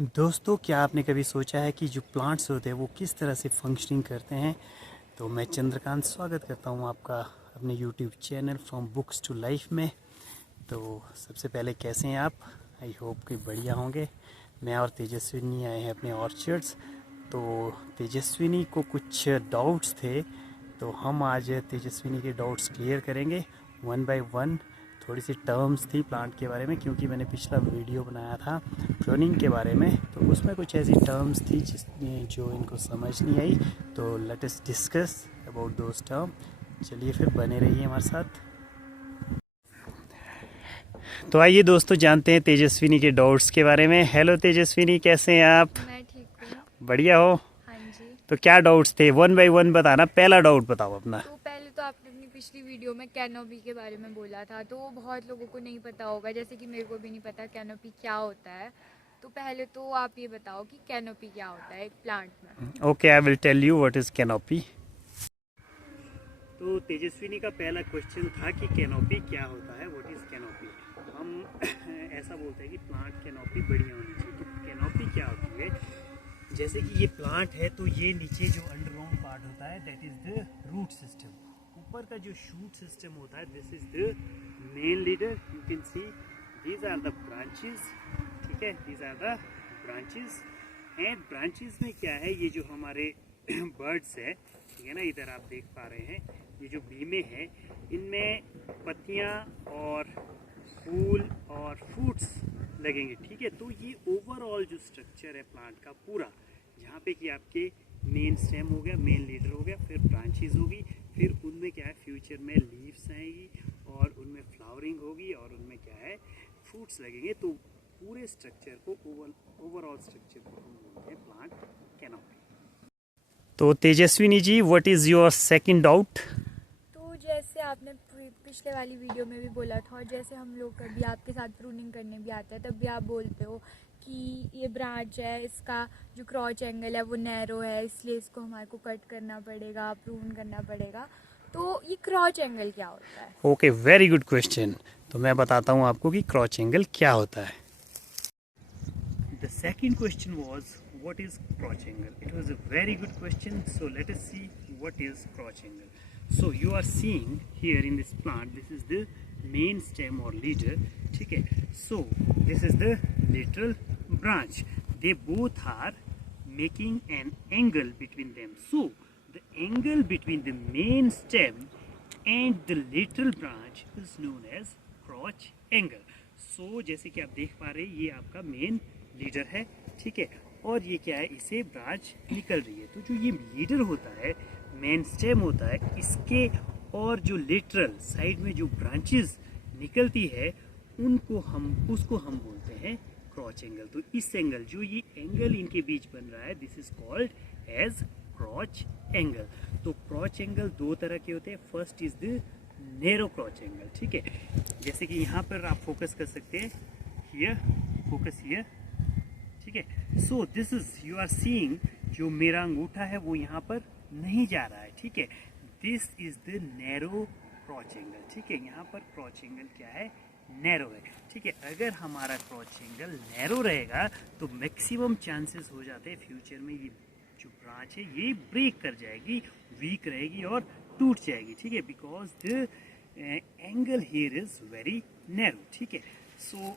दोस्तों, क्या आपने कभी सोचा है कि जो प्लांट्स होते हैं वो किस तरह से फंक्शनिंग करते हैं। तो मैं चंद्रकांत स्वागत करता हूं आपका अपने YouTube channel from books to life में। तो सबसे पहले कैसे हैं आप? आई होप कि बढ़िया होंगे। मैं और तेजस्विनी आए हैं अपने ऑर्चर्ड्स। तो तेजस्विनी को कुछ डाउट्स थे, तो हम आज तेजस्विनी के डाउट्स क्लियर करेंगे वन बाय वन। थोड़ी सी टर्म्स थी प्लांट के बारे में, क्योंकि मैंने पिछला वीडियो बनाया था प्रूनिंग के बारे में, तो उसमें कुछ ऐसी टर्म्स थी जिसमें जो इनको समझ नहीं आई। तो let us discuss about those term. चलिए फिर बने रहिए हमारे साथ। तो आइए दोस्तों, जानते हैं तेजस्विनी के डाउट्स के बारे में। हेलो तेजस्विनी, कैसे हैं आप? मैं ठीक हूँ। बढ़िया हो? हाँ जी। तो क्या डाउट्स थे? वन बाय वन बताना। पहला डाउट बताओ अपना। तो पहले तो आपने अपनी पिछली वीडियो में कैनोपी के बारे में बोला था, तो बहुत लोगों को नहीं पता होगा, जैसे कि मेरे को भी नहीं पता कैनोपी क्या होता है। तो पहले तो आप ये बताओ कि कैनोपी क्या होता है एक प्लांट में। Okay, I will tell you what is canopy. तो तेजस्विनी का पहला क्वेश्चन था कि कैनोपी क्या होता है, व्हाट इज कैनोपी। हम ऐसा बोलते हैं कि प्लांट कैनोपी बढ़िया होनी चाहिए। तो कैनोपी क्या होती है? जैसे कि ये प्लांट है, तो ये नीचे जो अंडरग्राउंड पार्ट होता है that is the root system. ऊपर का जो शूट सिस्टम होता है this is the main leader. You can see these are the branches. ठीक है, these are the branches. And branches में क्या है, ये जो हमारे बर्ड्स है, ठीक है ना, इधर आप देख पा रहे हैं, ये जो बीमे हैं इनमें पत्तियां और फूल और फ्रूट्स लगेंगे। ठीक है, तो ये ओवरऑल जो स्ट्रक्चर है प्लांट का पूरा, जहाँ पे कि आपके मेन स्टेम हो गया, मेन लीडर हो गया, फिर ब्रांचेस होगी, फिर उनमें क्या है फ्यूचर में लीव्स आएगी और उनमें फ्लावरिंग होगी और उनमें क्या है फ्रूट्स लगेंगे। तो पूरे स्ट्रक्चर को ओवरऑल स्ट्रक्चर को हम बोलते हैं प्लांट कैनोपी। तो Tejaswini ji, what is your second doubt? तो जैसे आपने पिछले वाली वीडियो में भी बोला था, और जैसे हम लोग कभी आपके साथ प्रूनिंग करने भी आते हैं तब भी आप बोलते हो कि ये ब्रांच है, इसका जो क्रॉच एंगल है वो नैरो है, इसलिए इसको हमारे को कट करना पड़ेगा, प्रून करना पड़ेगा। तो ये क्रॉच एंगल क्या होता है? Okay, very good question. तो मैं बताता हूँ आपको कि क्रॉच एंगल क्या होता है। The second question was, what is crotch angle? It was a very good question. So let us see what is crotch angle. So you are seeing here in this plant, this is the main stem or leader. Okay. So this is the lateral branch. They both are making an angle between them. So the angle between the main stem and the lateral branch is known as crotch angle. So जैसे कि आप देख पा रहे हैं, ये आपका main leader है। ठीक है, और ये क्या है, इसे ब्रांच निकल रही है। तो जो ये लीडर होता है, मेन स्टेम होता है, इसके और जो लेटरल साइड में जो ब्रांचेस निकलती है उसको हम बोलते हैं क्रॉच एंगल। तो इस एंगल, जो ये एंगल इनके बीच बन रहा है, this is called as crotch angle. तो क्रॉच एंगल दो तरह के होते हैं। First is the narrow crotch angle. ठीक है, जैसे कि यहाँ पर आप फोकस कर सकते हैं, हियर फोकस हियर। ठीक है, so this is, you are seeing, जो मेरा अंगूठा है वो यहाँ पर नहीं जा रहा है। ठीक है, this is the narrow crotch angle. ठीक है, यहाँ पर क्रॉच एंगल क्या है, नैरो है। ठीक है, अगर हमारा क्रॉच एंगल नैरो रहेगा तो मैक्सिमम चांसेस हो जाते हैं फ्यूचर में ये जो ब्रांच है ये ब्रेक कर जाएगी, वीक रहेगी और टूट जाएगी। ठीक है, because the angle here is very narrow. ठीक है, सो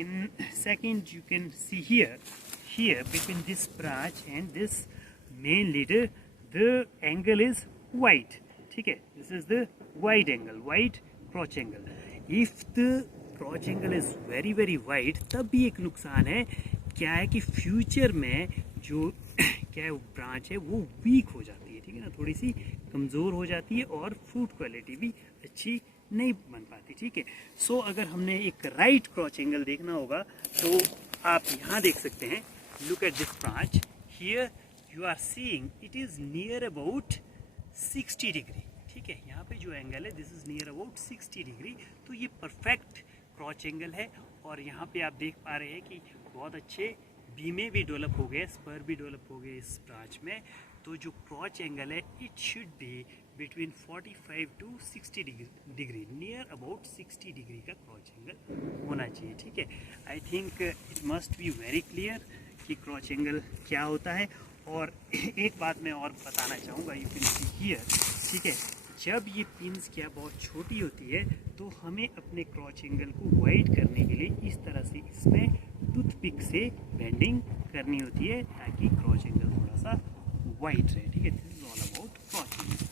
in second you can see here between this branch and this main leader the angle is wide. ठीक है, this is the wide angle, wide crotch angle. If the crotch angle is very very wide, तब भी एक नुकसान है, क्या है कि फ्यूचर में जो क्या है ब्रांच है वो वीक हो जाती है। ठीक है ना, थोड़ी सी कमज़ोर हो जाती है और फ्रूट क्वालिटी भी अच्छी नहीं बन पाती। ठीक है, सो अगर हमने एक राइट क्रॉच एंगल देखना होगा तो आप यहाँ देख सकते हैं, look at this branch here, you are seeing it is near about 60 degree. ठीक है, यहाँ पे जो एंगल है this is near about 60 degree. तो ये परफेक्ट क्रॉच एंगल है। और यहाँ पे आप देख पा रहे हैं कि बहुत अच्छे बीमे भी डेवलप हो गए, स्पर भी डेवलप हो गए इस ब्रांच में। तो जो क्रॉच एंगल है it should be between 45 to 60 degree near about 60 degree का क्रॉच एंगल होना चाहिए, ठीक है। I think it must be very clear कि क्रॉच एंगल क्या होता है। और एक बात मैं और बताना चाहूँगा, यू कैन सी हियर, ठीक है, जब ये पिन्स क्या बहुत छोटी होती है तो हमें अपने क्रॉच एंगल को वाइड करने के लिए इस तरह से इसमें टूथपिक से बेंडिंग करनी होती है ताकि क्रॉच एंगल थोड़ा सा वाइड रहे, ठीक है। This is all about क्रॉच angle.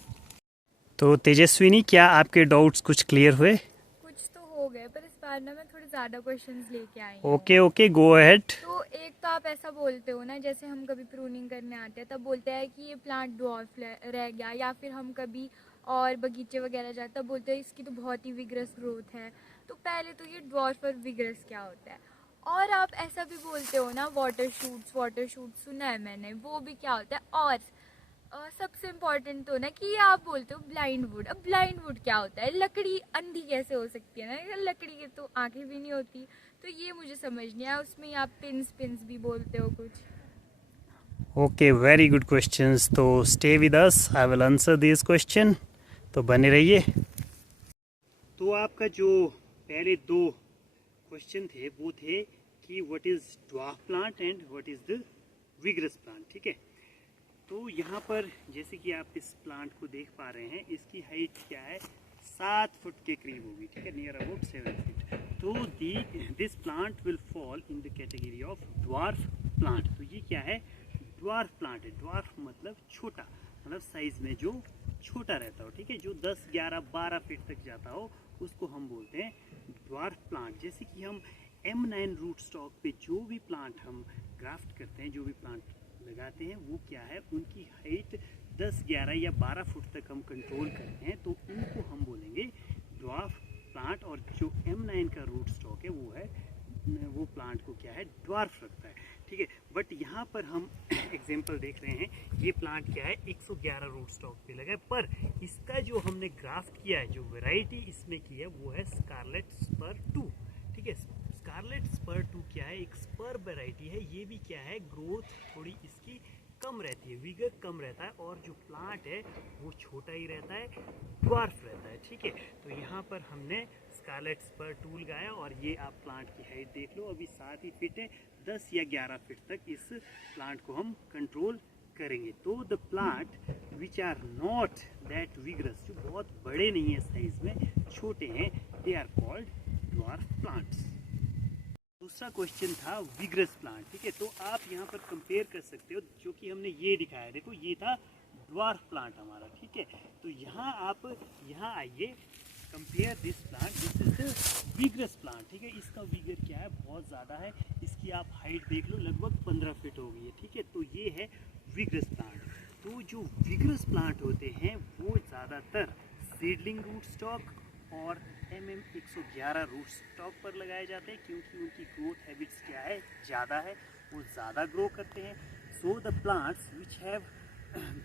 तो तेजस्विनी, क्या आपके डाउट्स कुछ क्लियर हुए? कुछ तो हो गए, पर इस बार ना मैं थोड़े ज़्यादा क्वेश्चंस लेके आई हूँ। Okay, go ahead. तो एक तो आप ऐसा बोलते हो ना, जैसे हम कभी प्रूनिंग करने आते हैं तब बोलते हैं कि ये प्लांट ड्वार्फ रह गया, या फिर हम कभी और बगीचे वगैरह जाते तब बोलते हैं इसकी तो बहुत ही विग्रस ग्रोथ है। तो पहले तो ये ड्वार्फ और विग्रस क्या होता है? और आप ऐसा भी बोलते हो ना, वाटर शूट्स सुना है मैंने, वो भी क्या होता है? और सबसे इम्पोर्टेंट तो ना कि ये आप बोलते हो ब्लाइंड वुड। अब ब्लाइंड वुड क्या होता है? लकड़ी अंधी कैसे हो सकती है ना, लकड़ी की तो आंखें भी नहीं होती। तो ये मुझे समझ नहीं आया। उसमें आप पिन्स भी बोलते हो कुछ। Okay, very good questions. तो stay with us, I will answer this question, तो बने रहिए। तो आपका जो पहले दो क्वेश्चन थे वो थे कि what is dwarf plant and what is the vigorous plant, ठीक है। तो यहाँ पर जैसे कि आप इस प्लांट को देख पा रहे हैं, इसकी हाइट क्या है, 7 फुट के करीब होगी, ठीक है, नियर अबाउट 7 फीट। तो this plant will fall in the category of dwarf plant. तो ये क्या है, ड्वार्फ प्लांट है। ड्वार्फ मतलब छोटा, मतलब साइज में जो छोटा रहता हो, ठीक है, जो 10, 11, 12 फीट तक जाता हो उसको हम बोलते हैं ड्वार्फ प्लांट। जैसे कि हम M9 रूट स्टॉक पे जो भी प्लांट हम ग्राफ्ट करते हैं, जो भी प्लांट लगाते हैं, वो क्या है, उनकी हाइट 10, 11 या 12 फुट तक हम कंट्रोल करते हैं, तो उनको हम बोलेंगे ड्वार्फ प्लांट। और जो M9 का रूट स्टॉक है वो प्लांट को क्या है, ड्वार्फ रखता है, ठीक है। बट यहाँ पर हम एग्जांपल देख रहे हैं, ये प्लांट क्या है 111 रूट स्टॉक पे लगा है, पर इसका जो हमने ग्राफ्ट किया है, जो वैरायटी इसमें की है वो है स्कारलेट स्पर 2, ठीक है। स्कारलेट स्पर 2 क्या है, एक स्पर वैरायटी है। ये भी क्या है, ग्रोथ थोड़ी इसकी कम रहती है, विगर कम रहता है, और जो प्लांट है वो छोटा ही रहता है, ड्वार्फ रहता है, ठीक है। तो यहाँ पर हमने स्कारलेट स्पर 2 लगाया और ये आप प्लांट की हाइट देख लो, अभी 7 ही फीट है, 10 या 11 फीट तक इस प्लांट को हम कंट्रोल करेंगे। तो the plant which are not that vigorous, जो बहुत बड़े नहीं है साइज में, छोटे हैं, they are called dwarf plants. दूसरा क्वेश्चन था विग्रस प्लांट, ठीक है। तो आप यहाँ पर कंपेयर कर सकते हो, जो कि हमने ये दिखाया, देखो ये था ड्वार्फ प्लांट हमारा, ठीक है। तो यहाँ आप यहाँ आइए, compare this plant, this is the vigorous plant, ठीक है। इसका विगर क्या है, बहुत ज़्यादा है, इसकी आप हाइट देख लो, लगभग 15 फीट हो गई है, ठीक है। तो ये है विग्रस प्लांट। तो जो विग्रस प्लांट होते हैं वो ज़्यादातर सीडलिंग रूट स्टॉक और MM111 रूट स्टॉक पर लगाए जाते हैं, क्योंकि उनकी ग्रोथ हैबिट्स क्या है, ज़्यादा है, वो ज़्यादा ग्रो करते हैं। So the plants which have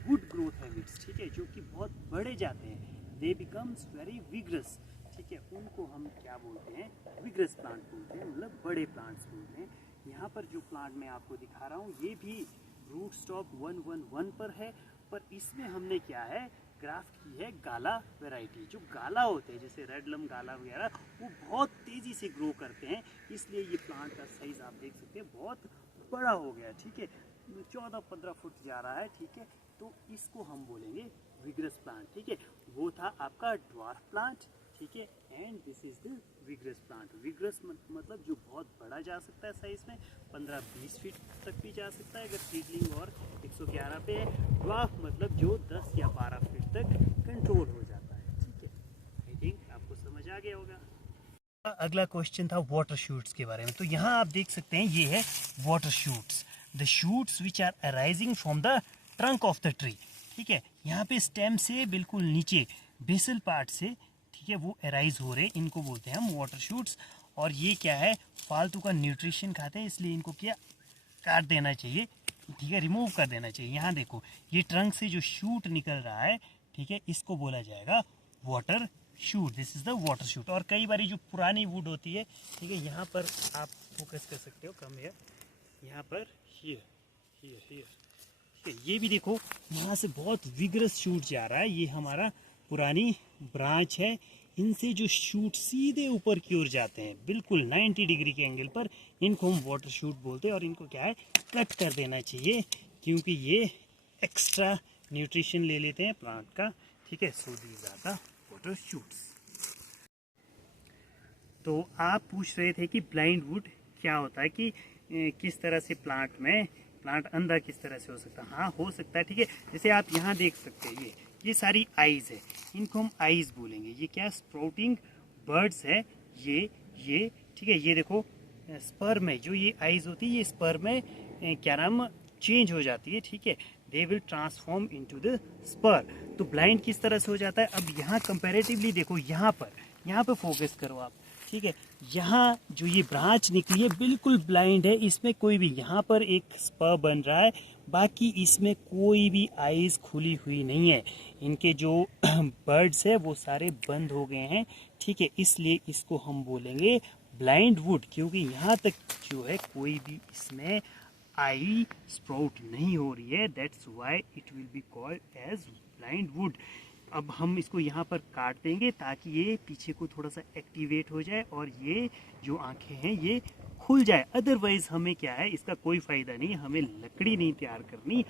good growth habits, ठीक है, जो कि बहुत बड़े जाते हैं, दे बिकम्स वेरी विग्रस, ठीक है, उनको हम क्या बोलते हैं, विग्रस प्लांट बोलते हैं, मतलब बड़े प्लांट्स बोलते हैं। यहाँ पर जो प्लांट मैं आपको दिखा रहा हूँ, ये भी रूट स्टॉक 111 पर है, पर इसमें हमने क्या है, ग्राफ्ट की है गाला वैरायटी। जो गाला होते हैं, जैसे रेडलम गाला वगैरह, वो बहुत तेज़ी से ग्रो करते हैं, इसलिए ये प्लांट का साइज आप देख सकते हैं बहुत बड़ा हो गया, ठीक है, 14-15 फुट जा रहा है, ठीक है। तो इसको हम बोलेंगे विग्रस प्लांट, ठीक है। वो था आपका ड्वार्फ प्लांट, ठीक है, and this is the vigorous plant. Vigorous मतलब जो बहुत बड़ा जा सकता है साइज में, 15-20 फीट तक भी जा सकता है अगर सीडलिंग और 111 पे है। ड्वार्फ मतलब जो 10 या 12 फीट तक कंट्रोल हो जाता है, ठीक है। आई थिंक आपको समझ आ गया होगा। अगला क्वेश्चन था वाटर शूट्स के बारे में। तो यहाँ आप देख सकते हैं, ये है water shoots, the shoots which are arising from the trunk of the tree, ठीक है। यहाँ पे स्टेम से बिल्कुल नीचे बेसल पार्ट से, ठीक है, वो अराइज हो रहे, इनको बोलते हैं हम वाटर शूट्स। और ये क्या है, फालतू का न्यूट्रिशन खाते हैं, इसलिए इनको क्या काट देना चाहिए, ठीक है, रिमूव कर देना चाहिए। यहाँ देखो, ये ट्रंक से जो शूट निकल रहा है, ठीक है, इसको बोला जाएगा water shoot, this is the water shoot. और कई बार जो पुरानी वुड होती है, ठीक है, यहाँ पर आप फोकस कर सकते हो, कम हियर, यहाँ पर हियर हियर हियर ये भी देखो यहाँ से बहुत विगरस शूट जा रहा है, ये हमारा पुरानी ब्रांच है। इनसे जो शूट सीधे ऊपर की ओर जाते हैं बिल्कुल 90 डिग्री के एंगल पर, इनको हम वाटर शूट बोलते हैं। और इनको क्या है, कट कर देना चाहिए क्योंकि ये एक्स्ट्रा न्यूट्रिशन ले लेते हैं प्लांट का, ठीक है। So these are the water shoots. तो आप पूछ रहे थे कि ब्लाइंड वुड क्या होता है, कि किस तरह से प्लांट अंधा किस तरह से हो सकता है। हाँ, हो सकता है, ठीक है। जैसे आप यहाँ देख सकते हैं, ये सारी आइज है, इनको हम आइज बोलेंगे। ये क्या स्प्राउटिंग बर्ड्स है ये ठीक है। ये देखो स्पर्म में जो ये आइज होती है, ये स्पर्म में क्या नाम चेंज हो जाती है, ठीक है। They will transform into the spur. तो ब्लाइंड किस तरह से हो जाता है, अब यहाँ कंपैरेटिवली देखो, यहाँ पर फोकस करो आप, ठीक है। यहाँ जो ये ब्रांच निकली है बिल्कुल ब्लाइंड है, इसमें कोई भी, यहाँ पर एक स्पर बन रहा है, बाकी इसमें कोई भी आइज खुली हुई नहीं है। इनके जो बर्ड्स है वो सारे बंद हो गए हैं, ठीक है। इसलिए इसको हम बोलेंगे ब्लाइंड वुड, क्योंकि यहाँ तक जो है कोई भी इसमें आई स्प्राउट नहीं हो रही है। That's why it will be called as blind wood. अब हम इसको यहाँ पर काट देंगे ताकि ये पीछे को थोड़ा सा एक्टिवेट हो जाए और ये जो आंखें हैं ये खुल जाए। अदरवाइज हमें क्या है, इसका कोई फ़ायदा नहीं, हमें लकड़ी नहीं तैयार करनी,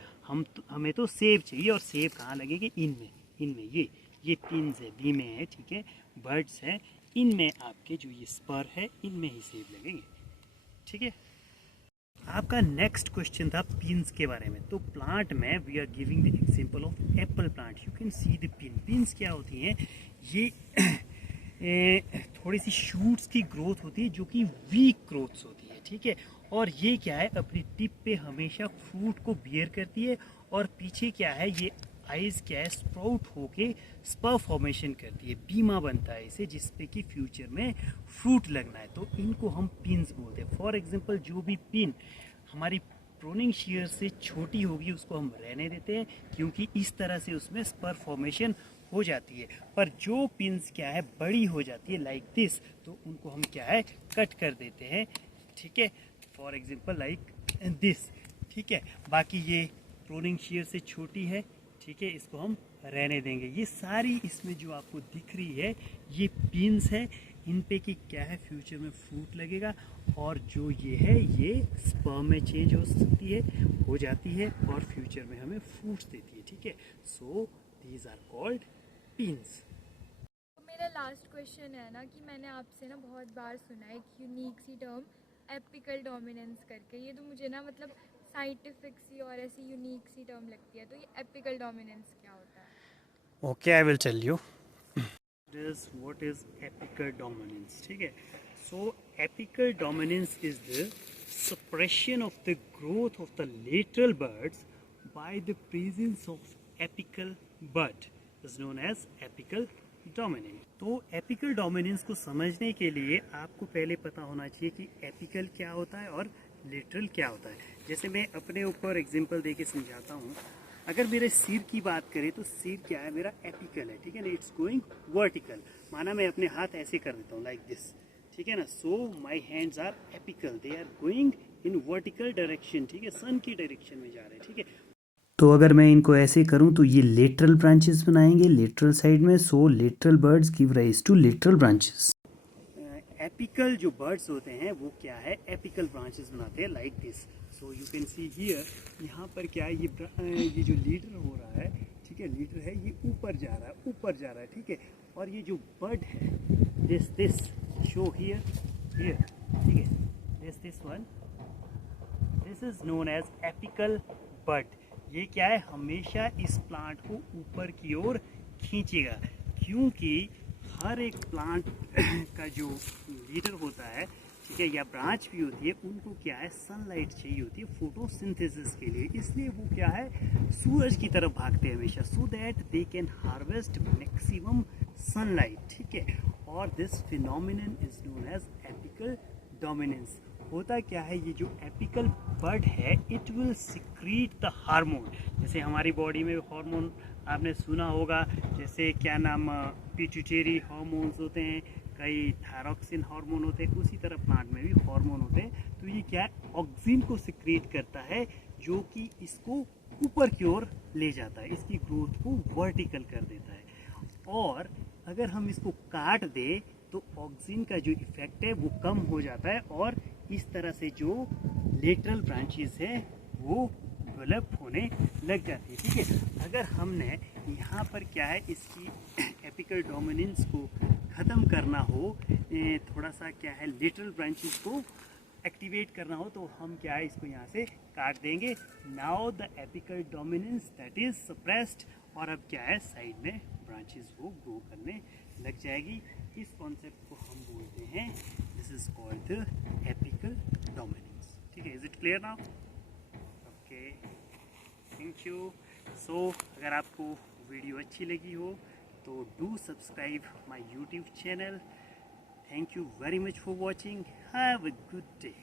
हमें तो सेब चाहिए। और सेब कहाँ लगेंगे, इनमें ये पिन्स है, बी में है, ठीक है, बर्ड्स है, इनमें आपके जो ये स्पर है इनमें ही सेब लगेंगे, ठीक है। आपका नेक्स्ट क्वेश्चन था पिन्स के बारे में। तो प्लांट में we are giving the example of apple plant. You can see the pins क्या होती हैं, ये थोड़ी सी शूट्स की ग्रोथ होती है जो कि वीक ग्रोथ्स होती है, ठीक है। और ये क्या है, अपनी टिप पे हमेशा फ्रूट को बियर करती है, और पीछे क्या है, ये आइज क्या है, स्प्राउट होके स्पर फॉर्मेशन करती है, बीमा बनता है इसे, जिसपे कि फ्यूचर में फ्रूट लगना है। तो इनको हम पिन्स बोलते हैं। फॉर एग्जांपल जो भी पिन हमारी प्रूनिंग शीयर से छोटी होगी उसको हम रहने देते हैं, क्योंकि इस तरह से उसमें स्पर फॉर्मेशन हो जाती है। पर जो पिन्स क्या है बड़ी हो जाती है लाइक दिस, तो उनको हम क्या है, कट कर देते हैं, ठीक है। फॉर एग्जांपल लाइक दिस, ठीक है। बाकी ये प्रूनिंग शीयर से छोटी है, ठीक है, इसको हम रहने देंगे। ये सारी इसमें जो आपको दिख रही है ये पिन्स है, इन पे कि क्या है, फ्यूचर में फ्रूट लगेगा। और जो ये है ये स्पर्म में चेंज हो जाती है और फ्यूचर में हमें फ्रूट्स देती है, ठीक है। So these are called pins. मेरा लास्ट क्वेश्चन है ना, कि मैंने आपसे ना बहुत बार सुना है एक यूनिक सी टर्म एपिकल डोमिनेंस करके। ये तो मुझे ना मतलब साइंटिफिक सी और ऐसी यूनिक सी टर्म लगती है। तो ये एपिकल डोमिनेंस क्या होता है? Okay, I will tell you what is apical dominance, ठीक है। So apical dominance is the suppression of the growth of the lateral buds by the presence of apical bud is known as apical dominance। तो apical dominance को समझने के लिए आपको पहले पता होना चाहिए कि apical क्या होता है और lateral क्या होता है। जैसे मैं अपने ऊपर एग्जांपल देके समझाता हूँ। अगर मेरे सिर की बात करें तो सिर क्या है, मेरा एपिकल है, ठीक है ना, इट्स गोइंग वर्टिकल। माना मैं अपने हाथ ऐसे कर देता हूँ लाइक दिस, ठीक है ना। So my hands are apical, they are going in vertical direction, ठीक है, सन की डायरेक्शन में जा रहे हैं, ठीक है। तो अगर मैं इनको ऐसे करूं तो ये लेटरल ब्रांचेस बनाएंगे लेटरल साइड में। So lateral buds give rise to lateral branches. Apical जो बर्ड्स होते हैं वो क्या है, एपिकल ब्रांचेस बनाते हैं like this. So you can see here, यहाँ पर क्या है, ये जो लीडर हो रहा है, ठीक है, लीडर है, ये ऊपर जा रहा है, ठीक है। और ये जो बर्ड है, दिस शो हियर, ठीक है, this one, this is known as apical bird. ये क्या है, हमेशा इस प्लांट को ऊपर की ओर खींचेगा, क्योंकि हर एक प्लांट का जो लीडर होता है, ठीक है, या ब्रांच भी होती है, उनको क्या है, सनलाइट चाहिए होती है फोटोसिंथेसिस के लिए। इसलिए वो क्या है, सूरज की तरफ भागते हैं हमेशा, so that they can harvest maximum sunlight, ठीक है। और this phenomenon is known as apical dominance. होता क्या है, ये जो एपिकल बर्ड है it will secrete the hormone. जैसे हमारी बॉडी में हार्मोन आपने सुना होगा, जैसे क्या नाम, पिट्यूटरी हार्मोन्स होते हैं, कई थायरॉक्सिन हार्मोन होते हैं, उसी तरह प्लांट में भी हार्मोन होते हैं। तो ये क्या है, ऑक्सीन को सिक्रीट करता है, जो कि इसको ऊपर की ओर ले जाता है, इसकी ग्रोथ को वर्टिकल कर देता है। और अगर हम इसको काट दें तो ऑक्सिन का जो इफेक्ट है वो कम हो जाता है और इस तरह से जो लेटरल ब्रांचेस है वो डेवलप होने लग जाती है। ठीक है, अगर हमने यहाँ पर क्या है इसकी एपिकल डोमिनेंस को ख़त्म करना हो, थोड़ा सा क्या है लेटरल ब्रांचेस को एक्टिवेट करना हो, तो हम क्या है इसको यहाँ से काट देंगे। Now the apical dominance that is suppressed, और अब क्या है साइड में ब्रांचेस वो ग्रो करने लग जाएगी। इस कॉन्सेप्ट को हम बोलते हैं, this is called the apical dominance. ठीक है, is it clear now? Okay, thank you. So अगर आपको वीडियो अच्छी लगी हो तो do subscribe my YouTube channel. Thank you very much for watching. Have a good day.